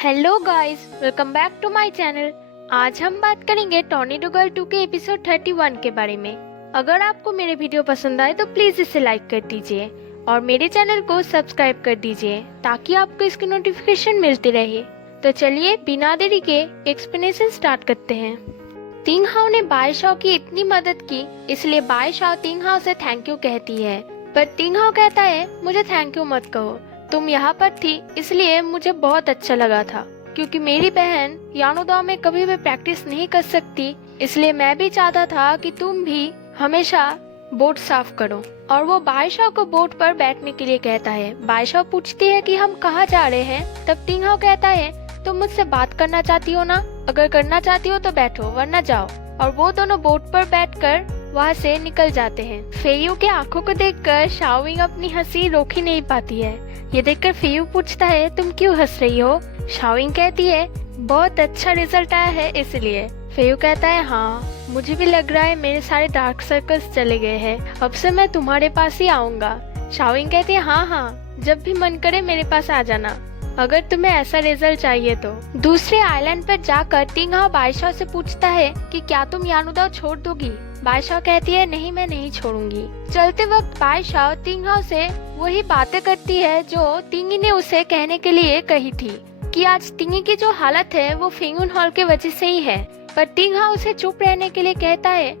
Hello guys, welcome back to my channel. आज हम बात करेंगे टॉर्नेडो गर्ल 2 के एपिसोड 31 के बारे में। अगर आपको मेरे वीडियो पसंद आए तो प्लीज इसे लाइक कर दीजिए और मेरे चैनल को सब्सक्राइब कर दीजिए ताकि आपको इसकी नोटिफिकेशन मिलती रहे। तो चलिए बिना देरी के एक्सप्लेनेशन स्टार्ट करते हैं। तिंग हाओ ने बाई शाओ की इतनी मदद की, इसलिए बाई शाओ तिंग हाओ से थैंक यू कहती है। पर तिंग हाओ कहता है मुझे थैंक यू मत कहो, तुम यहाँ पर थी इसलिए मुझे बहुत अच्छा लगा था, क्योंकि मेरी बहन यानोदाओ में कभी भी प्रैक्टिस नहीं कर सकती, इसलिए मैं भी चाहता था कि तुम भी हमेशा बोट साफ करो। और वो बाई शाओ को बोट पर बैठने के लिए कहता है। बाई शाओ पूछती है कि हम कहाँ जा रहे हैं, तब तिंग हाओ कहता है तुम मुझसे बात करना चाहती हो ना, अगर करना चाहती हो तो बैठो वरना जाओ। और वो दोनों बोट पर बैठकर वहाँ से निकल जाते हैं। फेयू के आंखों को देखकर शाओविंग अपनी हंसी रोक ही नहीं पाती है। ये देखकर फेयू पूछता है तुम क्यों हंस रही हो। शाओविंग कहती है बहुत अच्छा रिजल्ट आया है इसलिए। फेयू कहता है हाँ, मुझे भी लग रहा है मेरे सारे डार्क सर्कल्स चले गए हैं, अब से मैं तुम्हारे पास ही आऊंगा। शाओविंग कहती है हाँ, जब भी मन करे मेरे पास आ जाना, अगर तुम्हें ऐसा रिजल्ट चाहिए तो। दूसरे आइलैंड पर जाकर तिंग हाओ बाई शाओ से पूछता है कि क्या तुम यानोदाओ छोड़ दोगी। बाई शाओ कहती है नहीं, मैं नहीं छोड़ूंगी। चलते वक्त बाई शाओ तिंग हाओ से वही बातें करती है जो तिंगी ने उसे कहने के लिए कही थी कि आज तिंगी की जो हालत है वो फेंगुन हॉल के वजह से ही है। पर तिंग हाओ उसे चुप रहने के लिए कहता है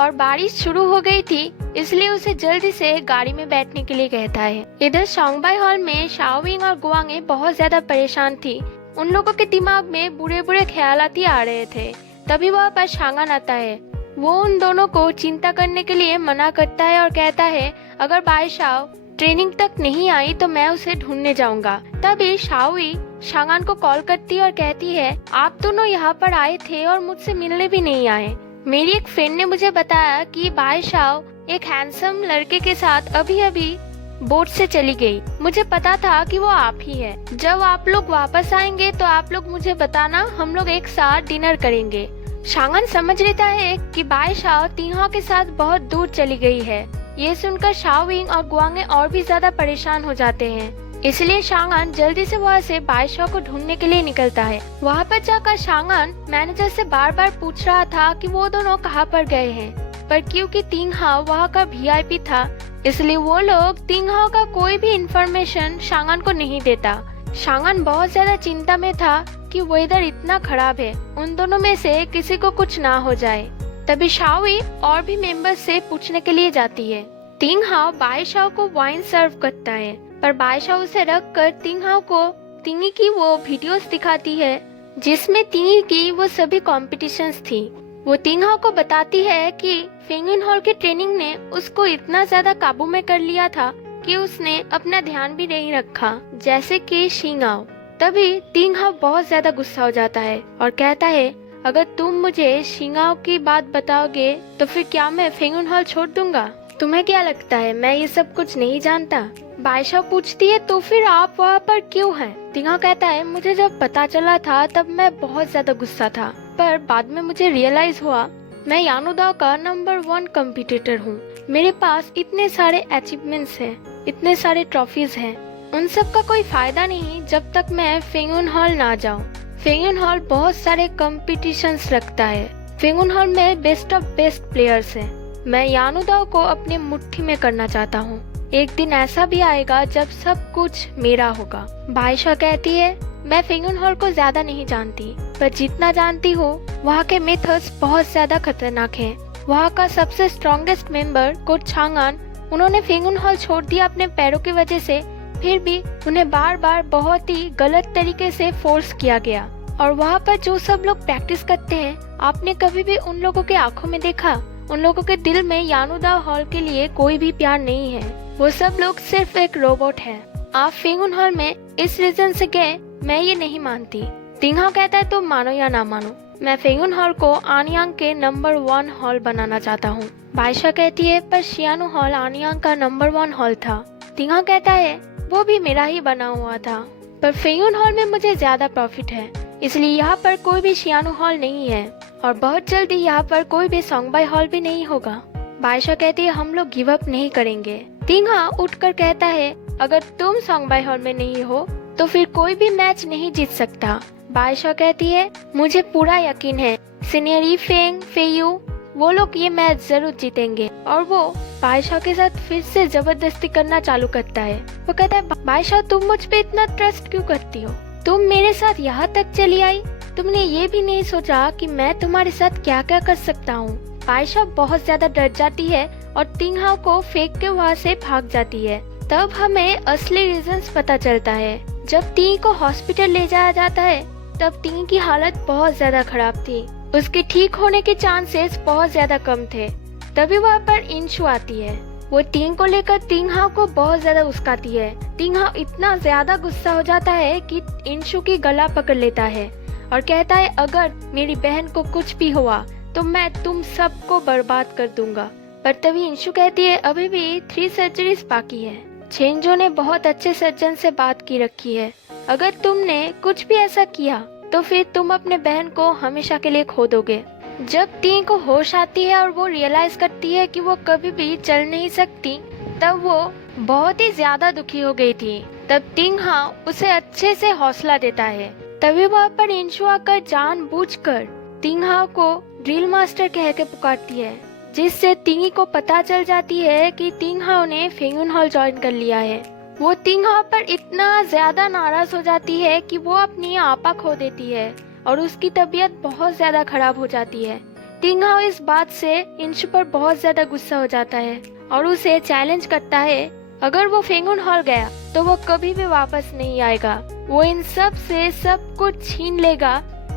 और बारिश शुरू हो गई थी इसलिए उसे जल्दी से गाड़ी में बैठने के लिए कहता है। इधर शोंगबाई हॉल में शाओविंग और गुआंगे बहुत ज्यादा परेशान थी। उन लोगों के दिमाग में बुरे बुरे ख्यालात ही आ रहे थे। तभी वहाँ पर शांगान आता है। वो उन दोनों को चिंता करने के लिए मना करता है और कहता है अगर बाई शाओ ट्रेनिंग तक नहीं आई तो मैं उसे ढूंढने जाऊंगा। तभी शाओई शांगान को कॉल करती और कहती है आप दोनों यहाँ पर आए थे और मुझसे मिलने भी नहीं आए। मेरी एक फ्रेंड ने मुझे बताया कि बाई शाओ एक हैंडसम लड़के के साथ अभी अभी बोट से चली गई। मुझे पता था कि वो आप ही है। जब आप लोग वापस आएंगे तो आप लोग मुझे बताना, हम लोग एक साथ डिनर करेंगे। शांगान समझ लेता है कि बाई शाओ तिंग हाओ के साथ बहुत दूर चली गई है। ये सुनकर शाओविंग और गुआंगे और भी ज्यादा परेशान हो जाते हैं, इसलिए शांगान जल्दी से वहाँ से बाई शाओ को ढूंढने के लिए निकलता है। वहाँ पर जाकर शांगान मैनेजर से बार बार पूछ रहा था कि वो दोनों कहाँ पर गए हैं, पर क्योंकि तिंग हाओ वहाँ का वीआईपी था इसलिए वो लोग तिंग हाओ का कोई भी इंफॉर्मेशन शांगान को नहीं देता। शांगान बहुत ज्यादा चिंता में था कि वेदर इतना खराब है, उन दोनों में से किसी को कुछ ना हो जाए। तभी शाओई और भी मेंबर्स से पूछने के लिए जाती है। तिंग हाओ बाई शाओ को वाइन सर्व करता है, पर बाई शाओ उसे रख कर तिंग हाओ को तिंगी की वो वीडियोस दिखाती है जिसमें तिंगी की वो सभी कॉम्पिटिशन्स थी। वो तिंग हाओ को बताती है कि फेंगुन हॉल की ट्रेनिंग ने उसको इतना ज्यादा काबू में कर लिया था कि उसने अपना ध्यान भी नहीं रखा, जैसे कि शिंगाओ। तभी तिंग हाओ बहुत ज्यादा गुस्सा हो जाता है और कहता है अगर तुम मुझे शिंगाओ की बात बताओगे तो फिर क्या मैं फेंगुन हॉल छोड़ दूंगा? तुम्हें क्या लगता है मैं ये सब कुछ नहीं जानता? बाई शाओ पूछती है तो फिर आप वहाँ पर क्यों हैं? तिंग हाओ कहता है मुझे जब पता चला था तब मैं बहुत ज्यादा गुस्सा था, पर बाद में मुझे रियलाइज हुआ मैं यानोदाओ का नंबर 1 कम्पिटिटर हूँ। मेरे पास इतने सारे अचीवमेंट्स हैं, इतने सारे ट्रॉफीज हैं, उन सब का कोई फायदा नहीं जब तक मैं फेंगुन हॉल ना जाऊँ। फेंगुन हॉल बहुत सारे कॉम्पिटिशन्स रखता है। फेंगुन हॉल में बेस्ट ऑफ बेस्ट प्लेयर्स हैं। मैं यानोदाओ को अपने मुट्ठी में करना चाहता हूँ। एक दिन ऐसा भी आएगा जब सब कुछ मेरा होगा। बाई शाओ कहती है मैं फेंगुन हॉल को ज्यादा नहीं जानती, पर जितना जानती हूँ वहाँ के मेथड्स बहुत ज्यादा खतरनाक हैं। वहाँ का सबसे स्ट्रॉन्गेस्ट मेंबर कोच छांगान, उन्होंने फेंगुन हॉल छोड़ दिया अपने पैरों की वजह से, फिर भी उन्हें बार बार बहुत ही गलत तरीके से फोर्स किया गया। और वहाँ पर जो सब लोग प्रैक्टिस करते हैं, आपने कभी भी उन लोगों के आंखों में देखा? उन लोगों के दिल में यानोदाओ हॉल के लिए कोई भी प्यार नहीं है। वो सब लोग सिर्फ एक रोबोट है। आप फेंगुन हॉल में इस रीजन से गए, मैं ये नहीं मानती। तिंग हाओ कहता है तुम मानो या ना मानो, मैं फेंगुन हॉल को आनयांग के नंबर 1 हॉल बनाना चाहता हूँ। बाई शाओ कहती है पर शियानो हॉल आनयांग का नंबर 1 हॉल था। तिंग हाओ कहता है वो भी मेरा ही बना हुआ था, पर फेंगुन हॉल में मुझे ज्यादा प्रॉफिट है, इसलिए यहाँ पर कोई भी शियानो हॉल नहीं है और बहुत जल्दी यहाँ पर कोई भी सोंगबाई हॉल भी नहीं होगा। बाई शाओ कहती है हम लोग गिव अप नहीं करेंगे। तिंग हाओ उठकर कहता है अगर तुम सोंगबाई हॉल में नहीं हो तो फिर कोई भी मैच नहीं जीत सकता। बाइशा कहती है, मुझे पूरा यकीन है सीनियर ई फेंग, फेयू वो लोग ये मैच जरूर जीतेंगे। और वो बाइशा के साथ फिर से जबरदस्ती करना चालू करता है। वो कहता है, बाइशा तुम मुझ पे इतना ट्रस्ट क्यों करती हो? तुम मेरे साथ यहाँ तक चली आई, तुमने ये भी नहीं सोचा कि मैं तुम्हारे साथ क्या क्या कर सकता हूँ। बाइशा बहुत ज्यादा डर जाती है और टिंग हाओ को फेंक के वहाँ से भाग जाती है। तब हमें असली रीजंस पता चलता है। जब टिंग को हॉस्पिटल ले जाया जाता है तब टिंग की हालत बहुत ज्यादा खराब थी। उसके ठीक होने के चांसेस बहुत ज्यादा कम थे। तभी वहाँ पर इंशु आती है। वो टिंग को लेकर टिंग हाओ को बहुत ज्यादा उस्काती है। टिंग हाओ इतना ज्यादा गुस्सा हो जाता है कि इंशु की गला पकड़ लेता है और कहता है, अगर मेरी बहन को कुछ भी हुआ तो मैं तुम सबको बर्बाद कर दूंगा। पर तभी इंशु कहती है, अभी भी 3 सर्जरीज बाकी है। चेंजो ने बहुत अच्छे सर्जन से बात की रखी है। अगर तुमने कुछ भी ऐसा किया तो फिर तुम अपने बहन को हमेशा के लिए खो दोगे। जब टिंग को होश आती है और वो रियलाइज करती है कि वो कभी भी चल नहीं सकती, तब वो बहुत ही ज्यादा दुखी हो गई थी। तब टिंग हाओ उसे अच्छे से हौसला देता है। तभी वहाँ पर इंशु आकर जानबूझकर टिंग हाओ को ड्रिल मास्टर कह के पुकारती है, जिससे टिंग को पता चल जाती है कि टिंग हाओ ने फेंगुन हॉल ज्वाइन कर लिया है। वो टिंग हाओ पर इतना ज्यादा नाराज हो जाती है कि वो अपनी आपा खो देती है और उसकी तबीयत बहुत ज्यादा खराब हो जाती है। टिंग हाओ इस बात से इंशु पर बहुत ज्यादा गुस्सा हो जाता है और उसे चैलेंज करता है, अगर वो फेंगुन हॉल गया तो वो कभी भी वापस नहीं आएगा। वो इन सब से सब कुछ छीन लेगा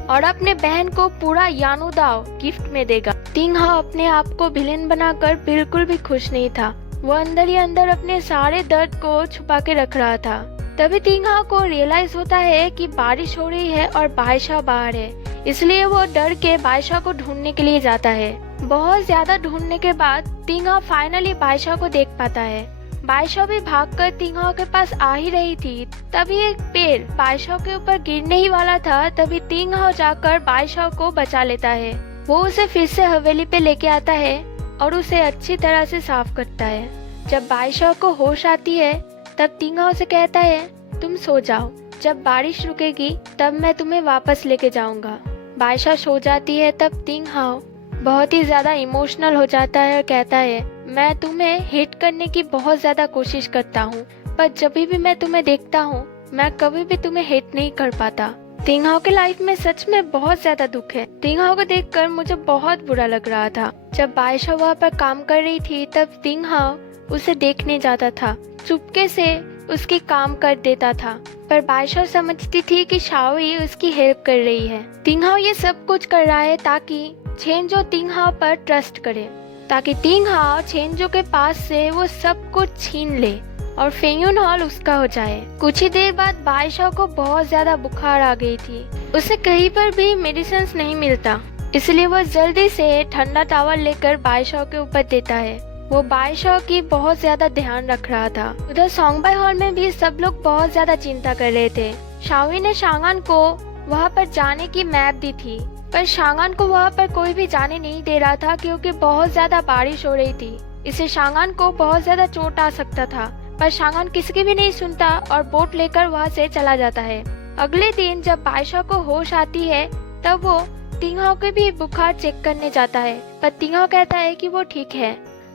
और अपने बहन को पूरा यानुदाओ गिफ्ट में देगा। टिंग हाओ अपने आप को विलेन बनाकर बिल्कुल भी खुश नहीं था। वो अंदर ही अंदर अपने सारे दर्द को छुपा के रख रहा था। तभी टिंग हाओ को रियलाइज होता है कि बारिश हो रही है और बाइशा बाहर है, इसलिए वो डर के बाइशा को ढूंढने के लिए जाता है। बहुत ज्यादा ढूंढने के बाद टिंग हाओ फाइनली बाइशा को देख पाता है। बाइशा भी भागकर टिंग हाओ के पास आ ही रही थी। तभी एक पेड़ बाइशा के ऊपर गिरने ही वाला था। तभी टिंग हाओ जाकर बाइशा को बचा लेता है। वो उसे फिर से हवेली पे लेके आता है और उसे अच्छी तरह से साफ करता है। जब बाइशा को होश आती है तब टिंग हाओ से कहता है, तुम सो जाओ, जब बारिश रुकेगी तब मैं तुम्हें वापस लेके जाऊंगा। बाइशा सो जाती है। तब टिंग हाओ बहुत ही ज्यादा इमोशनल हो जाता है और कहता है, मैं तुम्हें हिट करने की बहुत ज्यादा कोशिश करता हूँ, पर जब भी मैं तुम्हें देखता हूँ मैं कभी भी तुम्हें हिट नहीं कर पाता। टिंग हाओ के लाइफ में सच में बहुत ज्यादा दुख है। टिंग हाओ को देखकर मुझे बहुत बुरा लग रहा था। जब बाइशा वहाँ पर काम कर रही थी तब टिंग हाओ उसे देखने जाता था, चुपके से उसकी काम कर देता था। पर बाइशा समझती थी कि शाओई उसकी हेल्प कर रही है। टिंग हाओ ये सब कुछ कर रहा है ताकि चेंजो टिंग हाओ पर ट्रस्ट करे, ताकि टिंग हाओ चेंजो के पास से वो सब कुछ छीन ले और फेंगुन हॉल उसका हो जाए। कुछ ही देर बाद बाइशा को बहुत ज्यादा बुखार आ गई थी। उसे कहीं पर भी मेडिसिन नहीं मिलता, इसलिए वो जल्दी से ठंडा टॉवल लेकर बाइशा के ऊपर देता है। वो बाइशा की बहुत ज्यादा ध्यान रख रहा था। उधर सोंगबाई हॉल में भी सब लोग बहुत ज्यादा चिंता कर रहे थे। शाओई ने शांगान को वहाँ पर जाने की मैप दी थी, पर शांगान को वहाँ पर कोई भी जाने नहीं दे रहा था क्योंकि बहुत ज्यादा बारिश हो रही थी। इससे शांगान को बहुत ज्यादा चोट आ सकता था। पर शांगान किसी की भी नहीं सुनता और बोट लेकर वहाँ से चला जाता है। अगले दिन जब बाइशा को होश आती है तब वो टिंग हाओ के भी बुखार चेक करने जाता है, पर टिंग हाओ कहता है कि वो ठीक है।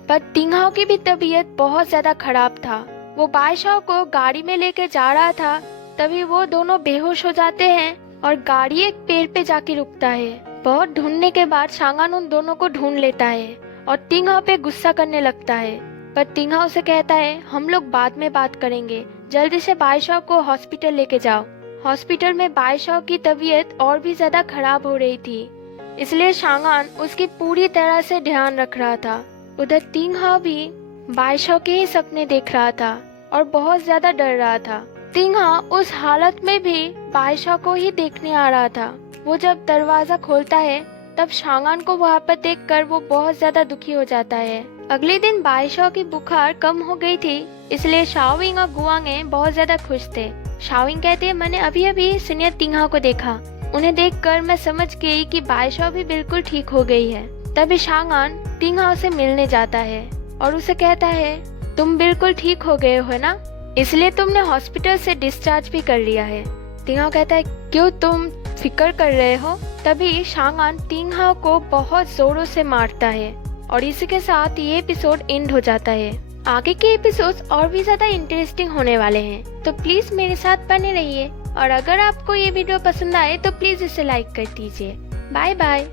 पर टिंग हाओ की भी तबीयत बहुत ज्यादा खराब था। वो बाइशा को गाड़ी में लेके जा रहा था, तभी वो दोनों बेहोश हो जाते हैं और गाड़ी एक पेड़ पे जाके रुकता है। बहुत ढूंढने के बाद शांगान उन दोनों को ढूंढ लेता है और टिंग हाओ पे गुस्सा करने लगता है। पर टिंग हाओ से कहता है, हम लोग बाद में बात करेंगे, जल्दी से बाइशा को हॉस्पिटल लेके जाओ। हॉस्पिटल में बाइशा की तबीयत और भी ज्यादा खराब हो रही थी, इसलिए शांगान उसकी पूरी तरह से ध्यान रख रहा था। उधर टिंग हाओ भी बाइशा के ही सपने देख रहा था और बहुत ज्यादा डर रहा था। टिंग हाओ उस हालत में भी बाइशा को ही देखने आ रहा था। वो जब दरवाजा खोलता है तब शांगान को वहाँ पर देखकर वो बहुत ज्यादा दुखी हो जाता है। अगले दिन बाइशा की बुखार कम हो गई थी, इसलिए शाओविंग और गुआंगे बहुत ज्यादा खुश थे। शाओविंग कहते हैं, मैंने अभी अभी सीनियर टिंग हाओ को देखा, उन्हें देखकर मैं समझ गई कि बाइशा भी बिल्कुल ठीक हो गई है। तभी शांगान टिंग हाओ से मिलने जाता है और उसे कहता है, तुम बिल्कुल ठीक हो गए हो ना? इसलिए तुमने हॉस्पिटल से डिस्चार्ज भी कर लिया है। तिंगहाओ कहता है क्यों तुम फिक्र कर रहे हो। तभी शांगान तिंगहाओ को बहुत जोरों से मारता है और इसी के साथ ये एपिसोड एंड हो जाता है। आगे के एपिसोड्स और भी ज्यादा इंटरेस्टिंग होने वाले हैं, तो प्लीज मेरे साथ बने रहिए। और अगर आपको ये वीडियो पसंद आए तो प्लीज इसे लाइक कर दीजिए। Bye bye.